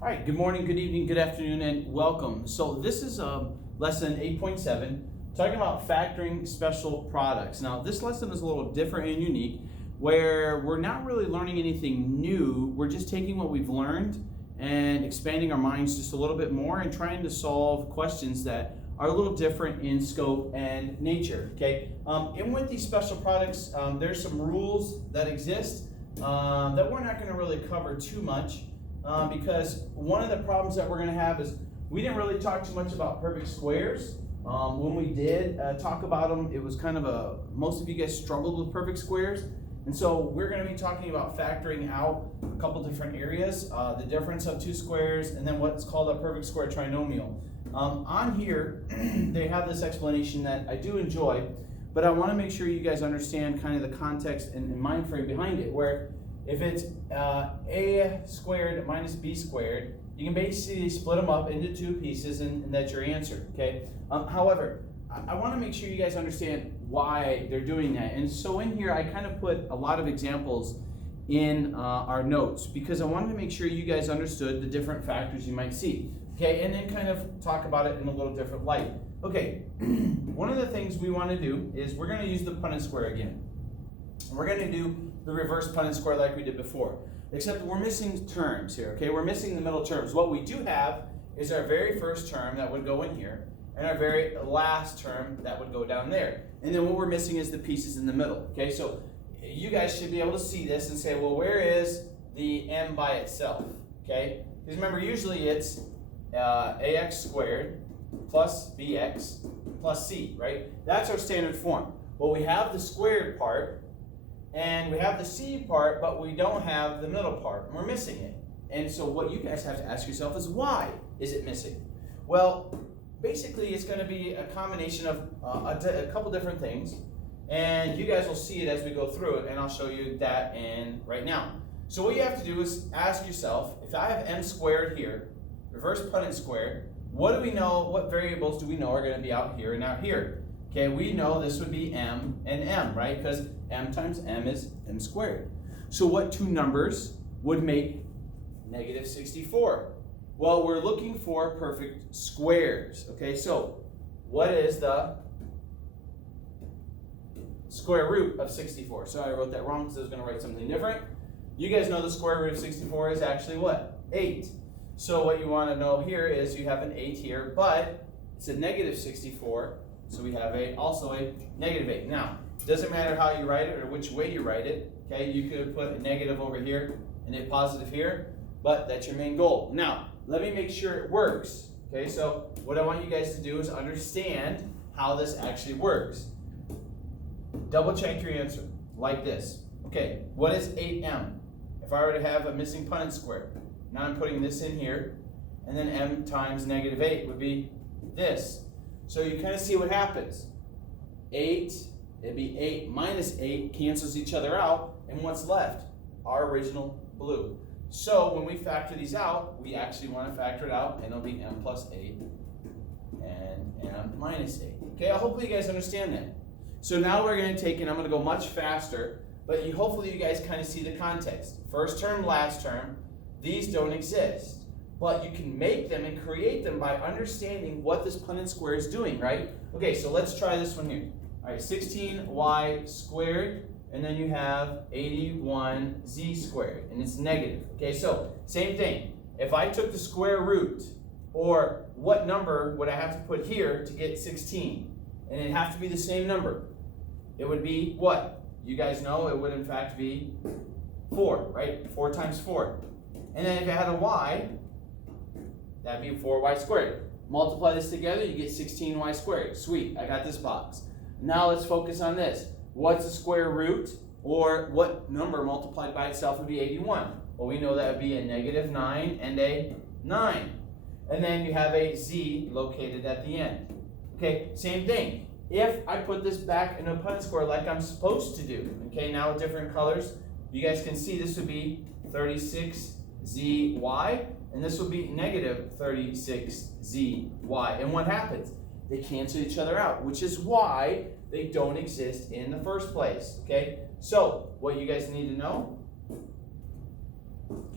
All right, good morning, good evening, good afternoon, and welcome. So this is lesson 8.7, talking about factoring special products. Now, this lesson is a little different and unique, where we're not really learning anything new. We're just taking what we've learned and expanding our minds just a little bit more and trying to solve questions that are a little different in scope and nature, okay? And with these special products, there's some rules that exist that we're not gonna really cover too much. Because one of the problems that we're going to have is we didn't really talk too much about perfect squares. When we did talk about them, it was kind of most of you guys struggled with perfect squares. And so we're going to be talking about factoring out a couple different areas, the difference of two squares, and then what's called a perfect square trinomial. On here, they have this explanation that I do enjoy, but I want to make sure you guys understand kind of the context and mind frame behind it, where if it's a squared minus b squared, you can basically split them up into two pieces and that's your answer, okay? However, I want to make sure you guys understand why they're doing that. And so in here, I kind of put a lot of examples in our notes because I wanted to make sure you guys understood the different factors you might see, okay? And then kind of talk about it in a little different light. Okay, one of the things we want to do is we're going to use the Punnett square again. We're going to do the reverse Punnett square like we did before, except we're missing terms here, okay? We're missing the middle terms. What we do have is our very first term that would go in here, and our very last term that would go down there. And then what we're missing is the pieces in the middle, okay? So you guys should be able to see this and say, well, where is the m by itself, okay? Because remember, usually it's ax squared plus bx plus c, right? That's our standard form. Well, we have the squared part, and we have the c part, but we don't have the middle part, and we're missing it. And so what you guys have to ask yourself is, why is it missing? Well, basically it's going to be a combination of a couple different things, and you guys will see it as we go through it, and I'll show you that right now. So what you have to do is ask yourself, if I have m squared here, reverse Punnett square, what do we know, what variables do we know are going to be out here and out here? Okay, we know this would be m and m, right? Because m times m is m squared. So what two numbers would make negative 64? Well, we're looking for perfect squares. Okay, so what is the square root of 64? Sorry, I wrote that wrong because I was going to write something different. You guys know the square root of 64 is actually what? 8. So what you want to know here is you have an 8 here, but it's a negative 64. So we have also a negative 8. Now, it doesn't matter how you write it or which way you write it. Okay, you could put a negative over here and a positive here, but that's your main goal. Now, let me make sure it works. Okay, so what I want you guys to do is understand how this actually works. Double check your answer like this. Okay, what is 8m? If I were to have a missing Punnett square, now I'm putting this in here, and then m times negative 8 would be this. So you kind of see what happens. 8, it'd be 8 minus 8 cancels each other out, and what's left? Our original blue. So when we factor these out, we actually want to factor it out, and it'll be m plus 8 and m minus 8. Okay, hopefully you guys understand that. So now we're going to take, and I'm going to go much faster, but hopefully you guys kind of see the context. First term, last term, these don't exist. But you can make them and create them by understanding what this Punnett square is doing, right? Okay, so let's try this one here. All right, 16y squared, and then you have 81z squared, and it's negative. Okay, so same thing. If I took the square root, or what number would I have to put here to get 16? And it'd have to be the same number. It would be what? You guys know it would in fact be 4, right? 4 times 4. And then if I had a y, that'd be 4y squared. Multiply this together, you get 16y squared. Sweet, I got this box. Now let's focus on this. What's the square root? Or what number multiplied by itself would be 81? Well, we know that would be a negative 9 and a 9. And then you have a z located at the end. Okay, same thing. If I put this back in a Punnett square like I'm supposed to do, okay, now with different colors, you guys can see this would be 36zy, and this would be negative 36zy. And what happens? They cancel each other out, which is why they don't exist in the first place, okay? So, what you guys need to know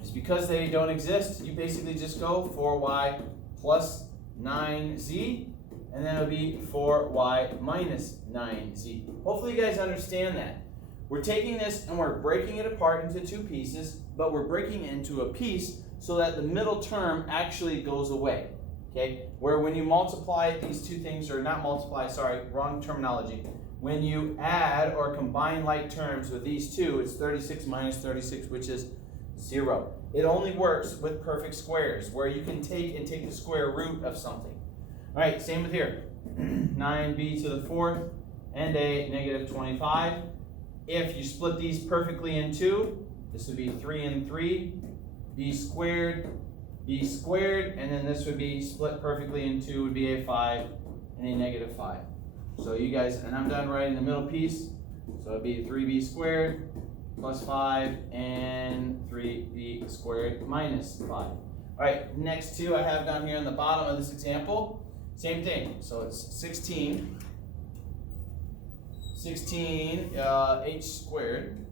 is because they don't exist, you basically just go 4y plus 9z, and then it'll be 4y minus 9z. Hopefully you guys understand that. We're taking this and we're breaking it apart into two pieces, but we're breaking it into a piece so that the middle term actually goes away. Okay? Where when you multiply these two things, or not multiply, sorry, wrong terminology. When you add or combine like terms with these two, it's 36 minus 36, which is 0. It only works with perfect squares, where you can take the square root of something. All right, same with here. 9b to the fourth and a negative 25. If you split these perfectly in two, this would be 3 and 3, b squared, and then this would be split perfectly in two, would be a 5 and a negative 5. So you guys, and I'm done writing the middle piece, so it'd be 3b squared plus 5 and 3b squared minus 5. All right, next two I have down here on the bottom of this example, same thing. So it's 16 h squared,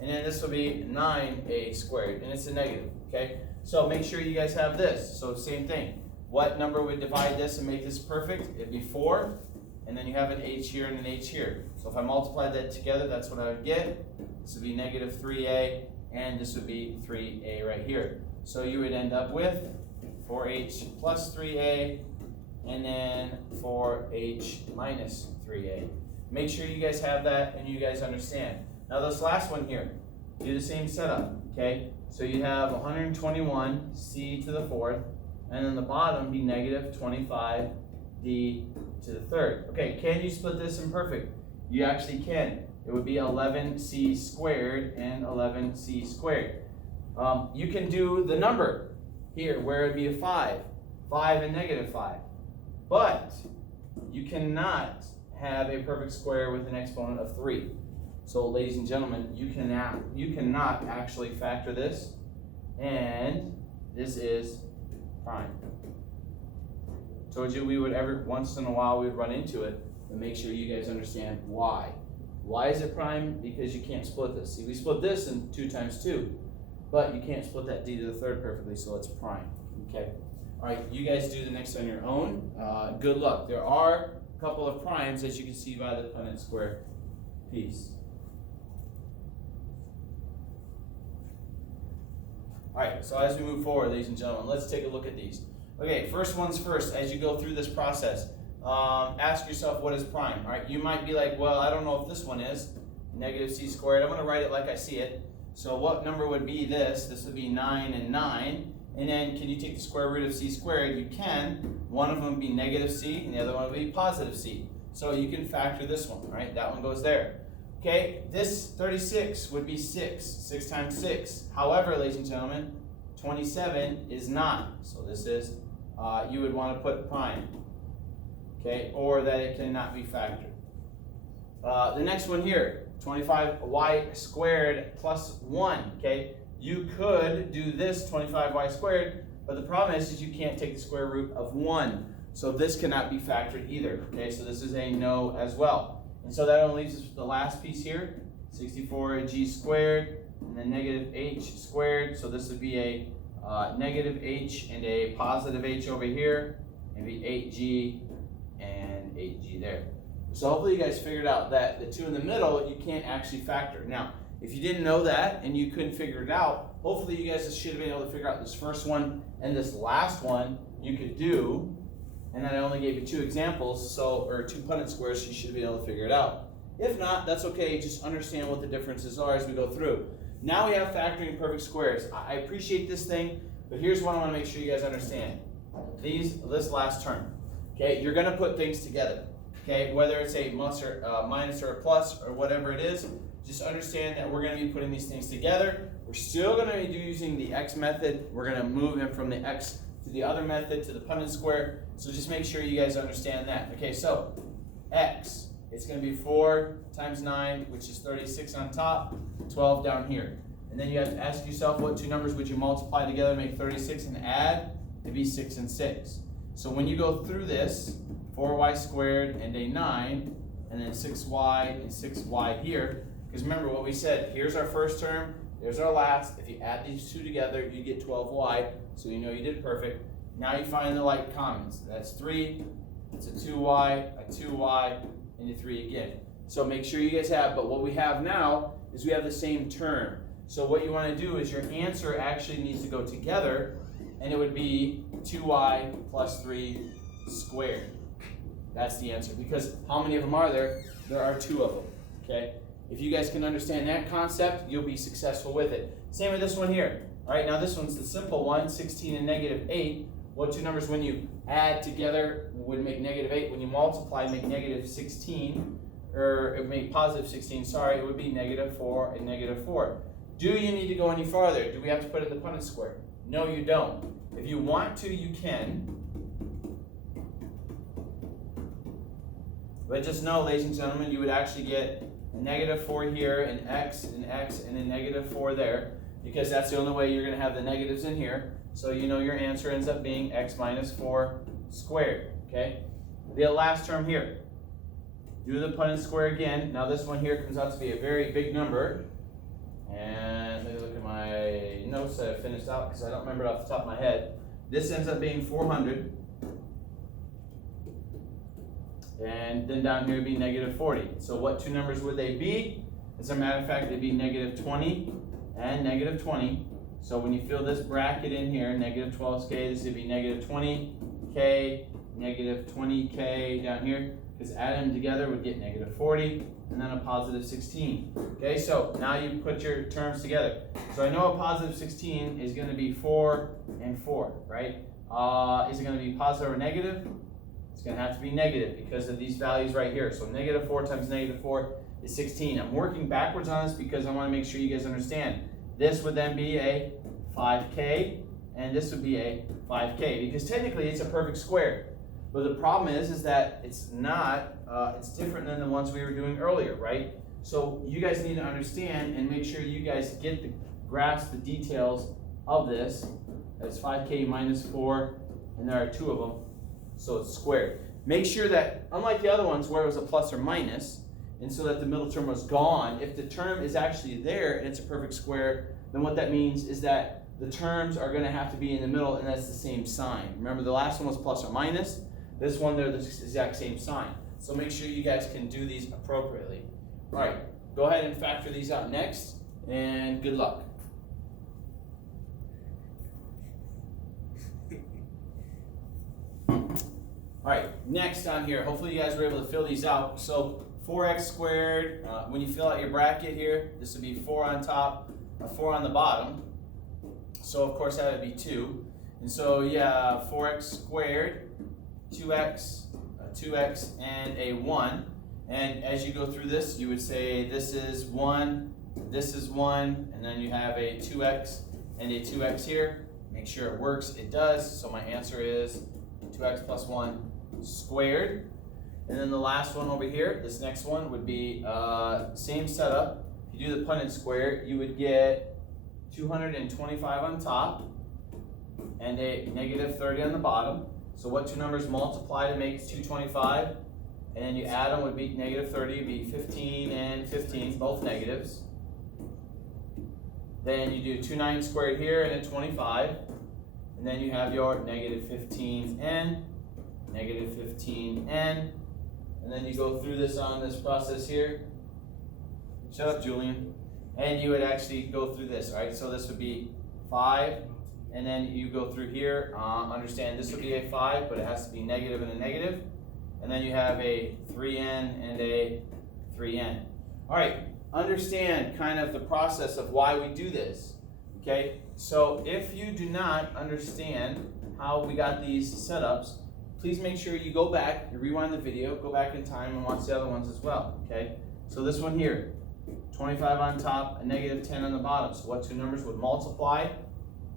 and then this will be 9a squared, and it's a negative, okay? So make sure you guys have this. So same thing. What number would divide this and make this perfect? It'd be 4, and then you have an h here and an h here. So if I multiply that together, that's what I would get. This would be negative 3a, and this would be 3a right here. So you would end up with 4h plus 3a, and then 4h minus 3a. Make sure you guys have that and you guys understand. Now this last one here, do the same setup, okay? So you have 121c to the fourth, and then the bottom be negative 25d to the third. Okay, can you split this in perfect? You actually can. It would be 11c squared and 11c squared. You can do the number here where it would be a 5 and negative 5. But you cannot have a perfect square with an exponent of 3. So ladies and gentlemen, you cannot actually factor this, and this is prime. Told you we would every once in a while we would run into it, but make sure you guys understand why. Why is it prime? Because you can't split this. See, we split this in 2 times 2, but you can't split that d to the third perfectly, so it's prime. Okay. All right, you guys do the next on your own. Good luck. There are a couple of primes, as you can see by the Punnett square piece. All right, so as we move forward, ladies and gentlemen, let's take a look at these. Okay, first one's first. As you go through this process, ask yourself, what is prime? All right, you might be like, well, I don't know if this one is negative c squared. I'm going to write it like I see it. So what number would be this? This would be 9 and 9. And then can you take the square root of c squared? You can. One of them would be negative c, and the other one would be positive c. So you can factor this one, right? That one goes there. Okay, this 36 would be 6. 6 times 6. However, ladies and gentlemen, 27 is not. So this is, you would want to put prime. Okay, or that it cannot be factored. The next one here, 25y squared plus 1. Okay, you could do this 25y squared, but the problem is you can't take the square root of 1. So this cannot be factored either. Okay, so this is a no as well. And so that only leaves us with the last piece here, 64g squared, and then negative h squared. So this would be a negative h and a positive h over here, and be 8g and 8g there. So hopefully you guys figured out that the two in the middle you can't actually factor. Now, if you didn't know that and you couldn't figure it out, hopefully you guys should have been able to figure out this first one and this last one you could do. And then I only gave you 2 examples, or 2 Punnett squares, so you should be able to figure it out. If not, that's okay. Just understand what the differences are as we go through. Now we have factoring perfect squares. I appreciate this thing, but here's what I want to make sure you guys understand. This last term. Okay, you're going to put things together. Okay, whether it's a minus or a plus or whatever it is, just understand that we're going to be putting these things together. We're still going to be using the x method. We're going to move him from the x to the other method, to the Punnett square. So just make sure you guys understand that. Okay, so x, it's going to be 4 times 9, which is 36 on top, 12 down here. And then you have to ask yourself, what 2 numbers would you multiply together to make 36 and add? It'd be 6 and 6. So when you go through this, 4y squared and a 9, and then 6y and 6y here, Because remember what we said, here's our first term, there's our last. If you add these two together, you get 12y, so you know you did perfect. Now you find the like commons. That's 3, it's a 2y, a 2y, and a 3 again. So make sure you guys have, but what we have now is we have the same term. So what you want to do is your answer actually needs to go together, and it would be 2y plus 3 squared. That's the answer, because how many of them are there? There are 2 of them, okay? If you guys can understand that concept, you'll be successful with it. Same with this one here. All right, now this one's the simple one, 16 and negative 8. What two numbers when you add together would make negative 8? When you multiply, make negative 16, or it would make positive 16, sorry, it would be negative 4 and negative 4. Do you need to go any farther? Do we have to put it in the Punnett square? No, you don't. If you want to, you can. But just know, ladies and gentlemen, you would actually get a negative 4 here, an x, and a negative 4 there, because that's the only way you're going to have the negatives in here. So you know your answer ends up being x minus 4 squared, okay? The last term here. Do the Punnett square again. Now this one here comes out to be a very big number. And let me look at my notes that I finished out because I don't remember it off the top of my head. This ends up being 400. And then down here would be negative 40. So what two numbers would they be? As a matter of fact, they'd be negative 20 and negative 20. So when you fill this bracket in here, negative 12k, this would be negative 20k, negative 20k down here. Because add them together would get negative 40 and then a positive 16. Okay, so now you put your terms together. So I know a positive 16 is going to be 4 and 4, right? Is it going to be positive or negative? It's going to have to be negative because of these values right here. So negative 4 times negative 4 is 16. I'm working backwards on this because I want to make sure you guys understand. This would then be a 5k, and this would be a 5k, because technically it's a perfect square. But the problem is that it's not, it's different than the ones we were doing earlier, right? So you guys need to understand and make sure you guys get the grasp the details of this. That's 5k minus 4, and there are 2 of them. So it's squared. Make sure that, unlike the other ones where it was a plus or minus, and so that the middle term was gone, if the term is actually there and it's a perfect square, then what that means is that the terms are going to have to be in the middle, and that's the same sign. Remember, the last one was plus or minus. This one, they're the exact same sign. So make sure you guys can do these appropriately. All right, go ahead and factor these out next, and good luck. All right, next on here, hopefully you guys were able to fill these out. So 4x squared, when you fill out your bracket here, this would be 4 on top, a 4 on the bottom. So of course that would be 2. And so yeah, 4x squared, 2x, a 2x, and a 1. And as you go through this, you would say this is 1, and then you have a 2x and a 2x here. Make sure it works. It does. So my answer is 2x plus 1 squared. And then the last one over here, this next one would be same setup. If you do the Punnett square, you would get 225 on top and a negative 30 on the bottom. So what two numbers multiply to make 225? And then you add them would be negative 30, would be 15 and 15, both negatives. Then you do 2 9 squared here and a 25. And then you have your negative 15n, negative 15n. And then you go through this on this process here. Shut up, Julian. And you would actually go through this, right? So this would be 5. And then you go through here. Understand this would be a 5, but it has to be negative and a negative. And then you have a 3n and a 3n. All right, understand kind of the process of why we do this. Okay, so if you do not understand how we got these setups, please make sure you go back, you rewind the video, go back in time and watch the other ones as well. Okay, so this one here, 25 on top, a negative 10 on the bottom. So what two numbers would multiply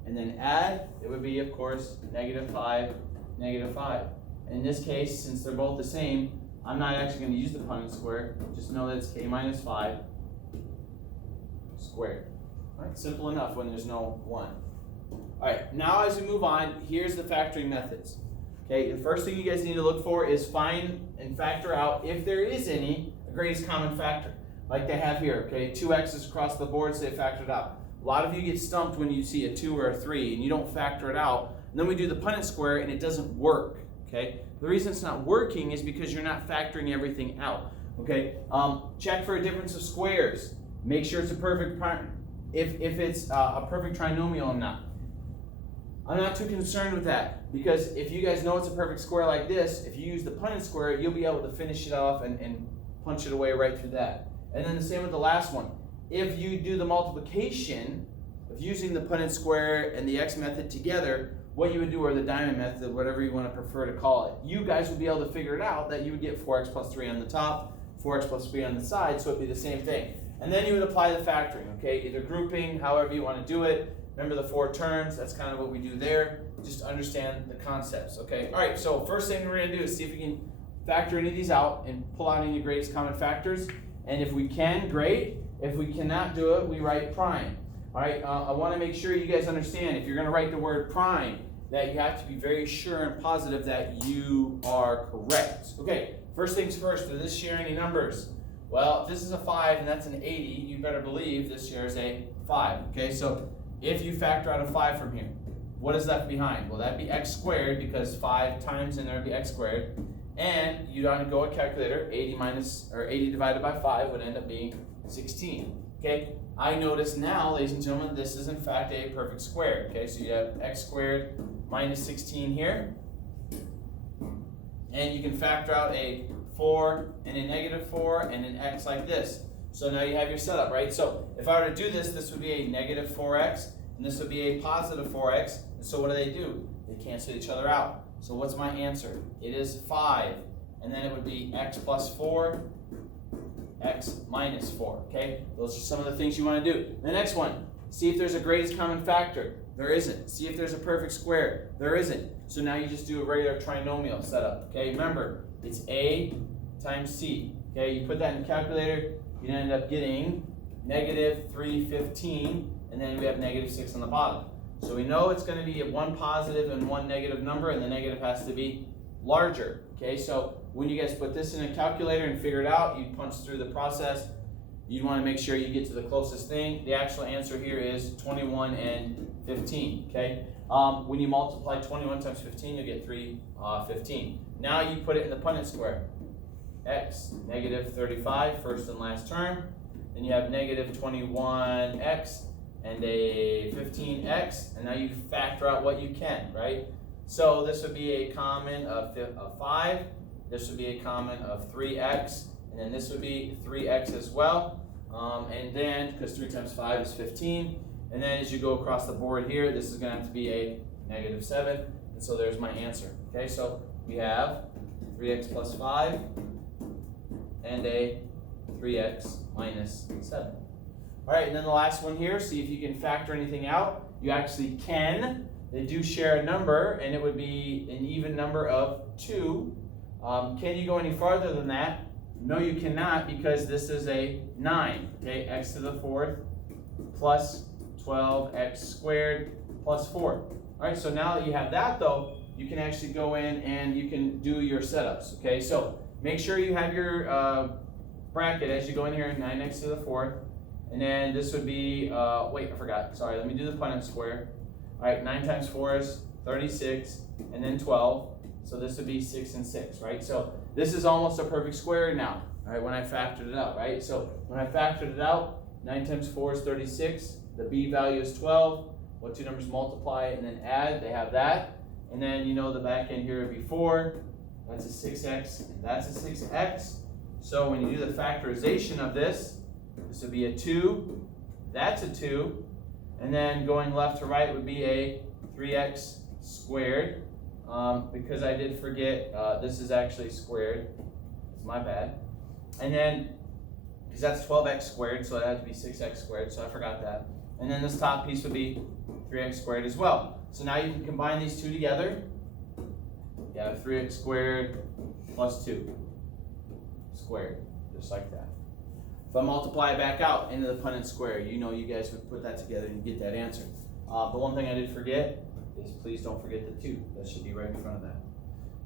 and then add? It would be, of course, negative 5, negative 5. In this case, since they're both the same, I'm not actually going to use the Punnett square. Just know that it's k minus 5 squared. All right, simple enough when there's no 1. All right, now as we move on, here's the factoring methods. Okay, the first thing you guys need to look for is find and factor out, if there is any, a greatest common factor. like they have here, okay? 2x's across the board, so they factor it out. A lot of you get stumped when you see a 2 or a 3 and you don't factor it out. And then we do the Punnett square and it doesn't work, okay? The reason it's not working is because you're not factoring everything out, okay? Check for a difference of squares. Make sure it's a perfect, if it's a perfect trinomial or not. I'm not too concerned with that because if you guys know it's a perfect square like this, if you use the Punnett square, you'll be able to finish it off and punch it away right through that. And then the same with the last one. If you do the multiplication of using the Punnett square and the x method together, what you would do, or the diamond method, whatever you want to prefer to call it, you guys would be able to figure it out that you would get 4x plus 3 on the top, 4x plus 3 on the side, so it'd be the same thing. And then you would apply the factoring, okay? Either grouping, however you want to do it. Remember the 4 terms, that's kind of what we do there. Just understand the concepts, okay? All right, so first thing we're going to do is see if we can factor any of these out and pull out any greatest common factors. And if we can, great. If we cannot do it, we write prime. All right, I want to make sure you guys understand, if you're going to write the word prime, that you have to be very sure and positive that you are correct. Okay, first things first, does this share any numbers? Well, if this is a 5 and that's an 80, you better believe this shares a 5. Okay, so if you factor out a 5 from here, what is left behind? Well, that'd be x squared because 5 times in there would be x squared. And you don't go a calculator, 80 divided by 5 would end up being 16. Okay, I notice now, ladies and gentlemen, this is in fact a perfect square. Okay, so you have x squared minus 16 here. And you can factor out a 4 and a negative 4 and an x like this. So now you have your setup, right? So if I were to do this, this would be a negative 4x, and this would be a positive 4x. And so what do? They cancel each other out. So what's my answer? It is 5. And then it would be x plus 4, x minus 4, okay? Those are some of the things you want to do. The next one, see if there's a greatest common factor. There isn't. See if there's a perfect square. There isn't. So now you just do a regular trinomial setup, okay? Remember, it's a times c, okay? You put that in the calculator, you end up getting negative 315, and then we have negative 6 on the bottom. So we know it's going to be one positive and one negative number, and the negative has to be larger, okay? So when you guys put this in a calculator and figure it out, you punch through the process. You want to make sure you get to the closest thing. The actual answer here is 21 and 15, okay? When you multiply 21 times 15, you'll get 315. Now you put it in the Punnett square. X, negative 35, first and last term. Then you have negative 21x and a 15x, and now you factor out what you can, right? So this would be a common of 5. This would be a common of 3x, and then this would be 3x as well. And then, because 3 times 5 is 15, and then as you go across the board here, this is going to have to be a negative 7, and so there's my answer. Okay, so we have 3x plus 5 and a 3x minus 7. All right, and then the last one here, see if you can factor anything out. You actually can. They do share a number, and it would be an even number of 2. Can you go any farther than that? No, you cannot, because this is a 9. Okay, x to the 4th plus 12x squared plus 4. All right, so now that you have that, though, you can actually go in and you can do your setups. Okay, so make sure you have your bracket as you go in here, 9x to the 4th. And then this would be, wait, I forgot. Sorry, let me do the Punnett square. All right, 9 times 4 is 36, and then 12. So this would be 6 and 6, right? So this is almost a perfect square now, all right, when I factored it out, right? So when I factored it out, 9 times 4 is 36. The b value is 12. What two numbers multiply and then add? They have that. And then you know the back end here would be 4. That's a 6x, and that's a 6x. So when you do the factorization of this, this would be a 2. That's a 2. And then going left to right would be a 3x squared. Because I did forget, this is actually squared. It's my bad. And then, because that's 12x squared, so it had to be 6x squared, so I forgot that. And then this top piece would be 3x squared as well. So now you can combine these two together. You have 3x squared plus 2 squared, just like that. If I multiply it back out into the Punnett square, you know you guys would put that together and get that answer. The one thing I did forget is please don't forget the 2. That should be right in front of that.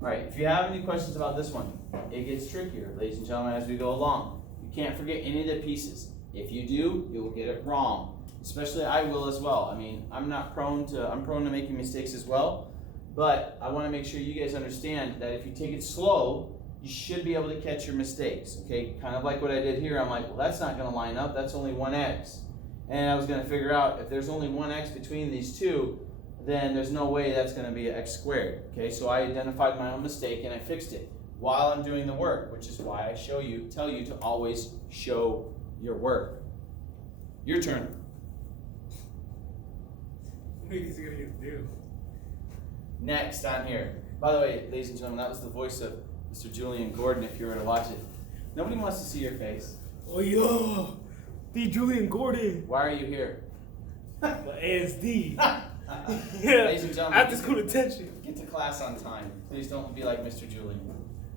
All right, if you have any questions about this one, it gets trickier, ladies and gentlemen, as we go along. You can't forget any of the pieces. If you do, you'll get it wrong. Especially I will as well. I mean, I'm prone to making mistakes as well, but I want to make sure you guys understand that if you take it slow, you should be able to catch your mistakes, okay? Kind of like what I did here. I'm like, well, that's not going to line up. That's only 1x. And I was going to figure out if there's only 1x between these two, then there's no way that's going to be an x squared, okay? So I identified my own mistake and I fixed it while I'm doing the work, which is why I tell you to always show your work. Your turn. What are you guys going to do? Next on here. By the way, ladies and gentlemen, that was the voice of Mr. Julian Gordon, if you were to watch it. Nobody wants to see your face. Oh, yeah. The Julian Gordon. Why are you here? The ASD. Ladies and gentlemen, After school detention. Get to class on time. Please don't be like Mr. Julian.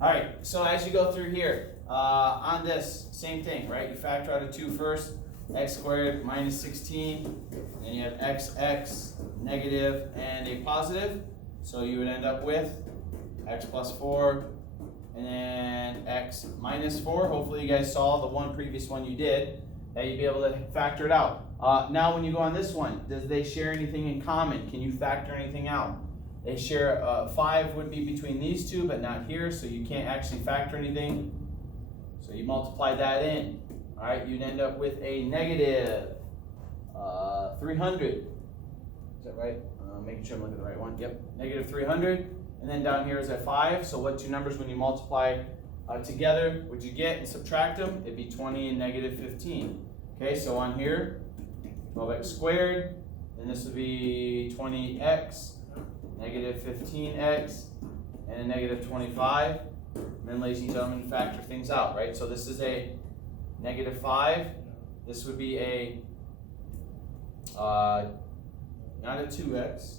All right, so as you go through here, on this, same thing, right? You factor out a 2 first, x squared minus 16, and you have x, negative, and a positive. So you would end up with x plus 4, and then x minus 4. Hopefully you guys saw the one previous one you did, that you'd be able to factor it out. Now when you go on this one, do they share anything in common? Can you factor anything out? They share, 5 would be between these two, but not here, so you can't actually factor anything. So you multiply that in. All right, you'd end up with a negative 300. Is that right? Making sure I'm looking at the right one. Yep, negative 300. And then down here is a 5. So what two numbers, when you multiply together, would you get and subtract them? It'd be 20 and negative 15. Okay, so on here, 12x squared, and this would be 20x, negative 15x, and a negative 25. And then, ladies and gentlemen, factor things out, right? So this is a negative 5. This would be a, not a 2x,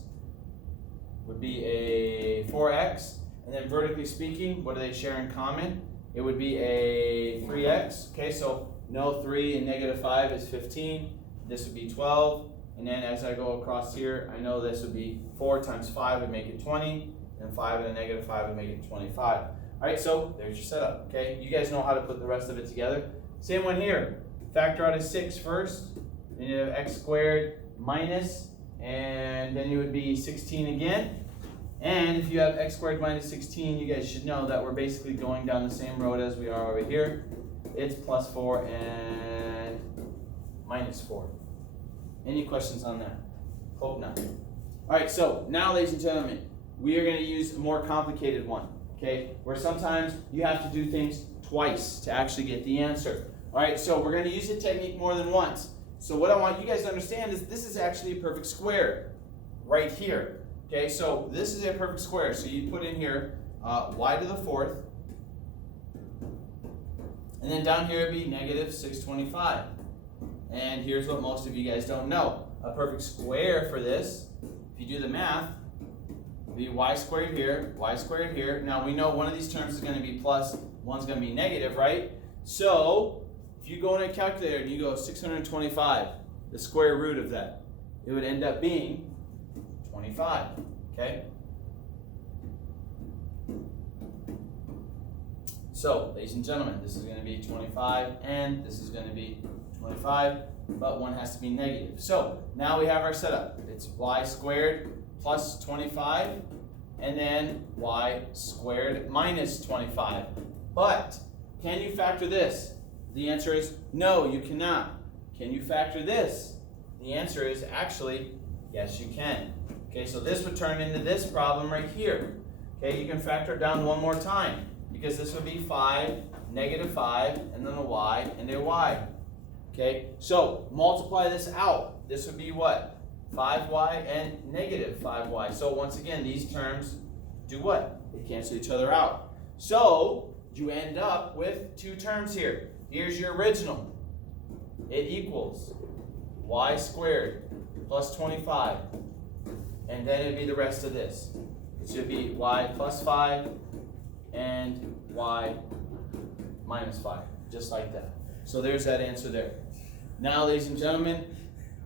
would be a 4x. And then vertically speaking, what do they share in common? It would be a 3x. Okay, so no 3 and negative 5 is 15. This would be 12. And then as I go across here, I know this would be 4 times 5 would make it 20. And 5 and a negative 5 would make it 25. All right, so there's your setup. Okay, you guys know how to put the rest of it together. Same one here. Factor out a 6 first. Then you have x squared minus, and then you would be 16 again. And if you have x squared minus 16, you guys should know that we're basically going down the same road as we are over here. It's plus 4 and minus 4. Any questions on that? Hope not. All right, so now, ladies and gentlemen, we are going to use a more complicated one, okay, where sometimes you have to do things twice to actually get the answer. All right, so we're going to use the technique more than once. So what I want you guys to understand is this is actually a perfect square right here. Okay, so this is a perfect square. So you put in here y to the 4th, and then down here it'd be negative 625. And here's what most of you guys don't know. A perfect square for this, if you do the math, would be y squared here, y squared here. Now we know one of these terms is going to be plus, one's going to be negative, right? So if you go in a calculator and you go 625, the square root of that, it would end up being 25, okay? So, ladies and gentlemen, this is going to be 25, and this is going to be 25, but one has to be negative. So, now we have our setup. It's y squared plus 25, and then y squared minus 25. But, can you factor this? The answer is no, you cannot. Can you factor this? The answer is actually, yes, you can. Okay, so this would turn into this problem right here. Okay, you can factor it down one more time, because this would be 5, negative 5, and then a y and a y. Okay, so multiply this out. This would be what? 5y and negative 5y. So once again, these terms do what? They cancel each other out. So you end up with two terms here. Here's your original. It equals y squared plus 25. And then it'd be the rest of this. It should be y plus 5 and y minus 5, just like that. So there's that answer there. Now, ladies and gentlemen,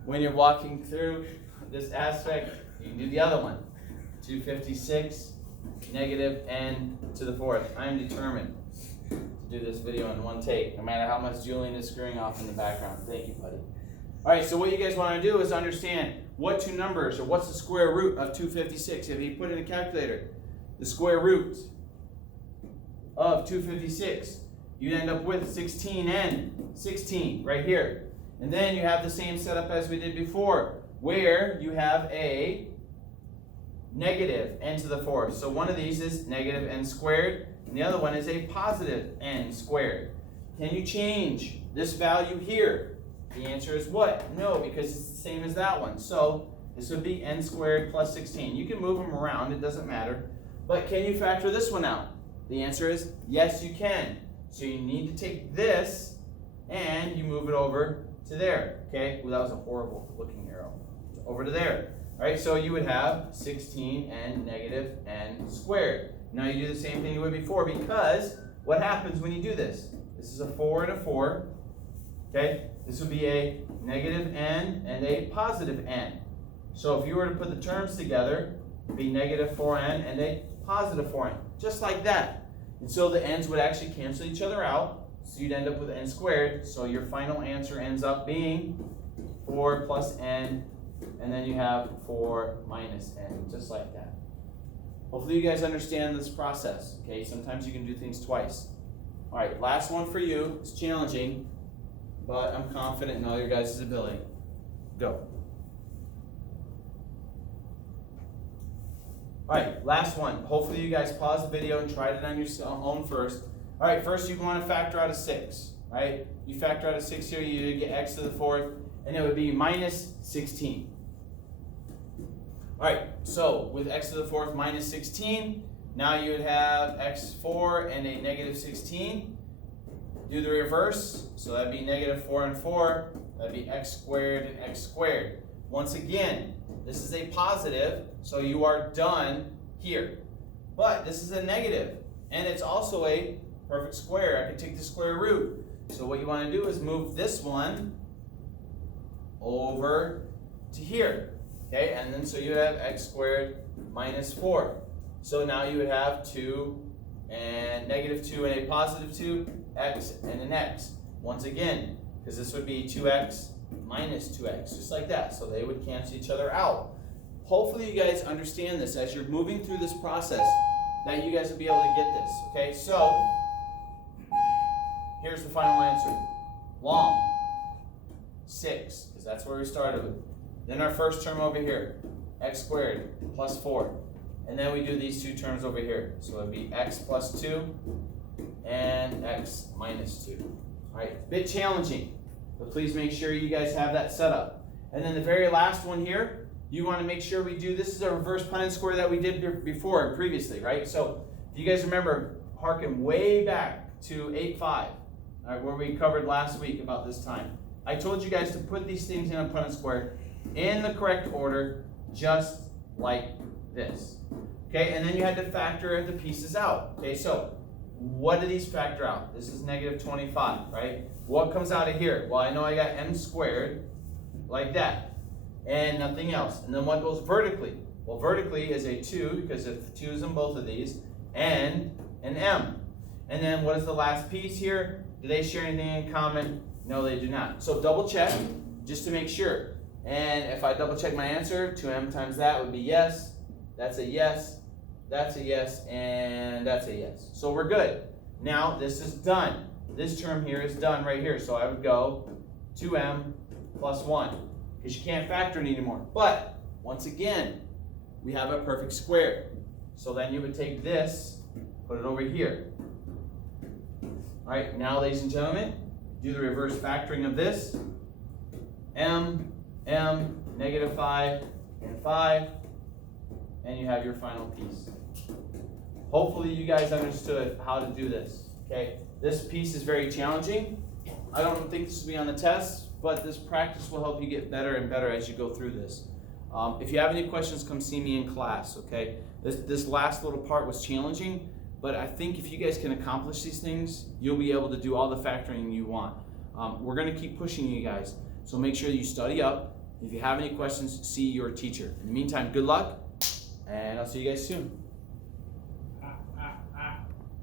when you're walking through this aspect, you can do the other one. 256, negative n to the 4th. I am determined to do this video in one take, no matter how much Julian is screwing off in the background. Thank you, buddy. All right, so what you guys want to do is understand what two numbers, or what's the square root of 256. If you put it in a calculator, the square root of 256, you'd end up with 16 and 16 right here. And then you have the same setup as we did before, where you have a negative n to the fourth. So one of these is negative n squared, and the other one is a positive n squared. Can you change this value here? The answer is what? No, because it's the same as that one. So this would be n squared plus 16. You can move them around, it doesn't matter. But can you factor this one out? The answer is yes, you can. So you need to take this and you move it over to there. Okay? Well, that was a horrible looking arrow. Over to there. All right, so you would have 16 and negative n squared. Now you do the same thing you would before, because what happens when you do this? This is a 4 and a 4. Okay? This would be a negative n and a positive n. So if you were to put the terms together, it would be negative 4n and a positive 4n. Just like that. And so the n's would actually cancel each other out. So you'd end up with n squared. So your final answer ends up being 4 plus n, and then you have 4 minus n, just like that. Hopefully you guys understand this process. Okay, sometimes you can do things twice. All right, last one for you. It's challenging, but I'm confident in all your guys' ability. Go. All right, last one. Hopefully you guys pause the video and try it on your own first. All right, first you want to factor out a 6, right? You factor out a 6 here, you get x to the fourth, and it would be minus 16. All right, so with x to the fourth minus 16, now you would have x4 and a negative 16. Do the reverse, so that'd be negative 4 and 4. That'd be x squared and x squared. Once again, this is a positive, so you are done here. But this is a negative, and it's also a perfect square. I could take the square root. So what you want to do is move this one over to here. Okay, and then so you have x squared minus 4. So now you would have 2 and negative 2 and a positive 2, x and an x. Once again, because this would be 2x minus 2x, just like that. So they would cancel each other out. Hopefully you guys understand this as you're moving through this process, that you guys will be able to get this. Okay, so here's the final answer. Long. 6, because that's where we started with. Then our first term over here, x squared plus 4. And then we do these two terms over here. So it would be x plus 2 and x minus 2. All right, bit challenging, but please make sure you guys have that set up. And then the very last one here, you want to make sure we do, this is a reverse Punnett square that we did before and previously, right? So if you guys remember, harken way back to 8.5, all right, where we covered last week about this time. I told you guys to put these things in a Punnett square in the correct order, just like this. Okay, and then you had to factor the pieces out. Okay, so what do these factor out? This is negative 25, right? What comes out of here? Well, I know I got m squared, like that, and nothing else. And then what goes vertically? Well, vertically is a 2, because if 2 is in both of these, and an m. And then what is the last piece here? Do they share anything in common? No, they do not. So double check, just to make sure. And if I double check my answer, 2m times that would be yes. That's a yes. That's a yes, and that's a yes. So we're good. Now this is done. This term here is done right here. So I would go 2m plus 1, because you can't factor it anymore. But once again, we have a perfect square. So then you would take this, put it over here. All right, now ladies and gentlemen, do the reverse factoring of this. m, negative 5, and 5. And you have your final piece. Hopefully you guys understood how to do this, okay? This piece is very challenging. I don't think this will be on the test, but this practice will help you get better and better as you go through this. If you have any questions, come see me in class, okay? This last little part was challenging, but I think if you guys can accomplish these things, you'll be able to do all the factoring you want. We're gonna keep pushing you guys, so make sure you study up. If you have any questions, see your teacher. In the meantime, good luck, and I'll see you guys soon.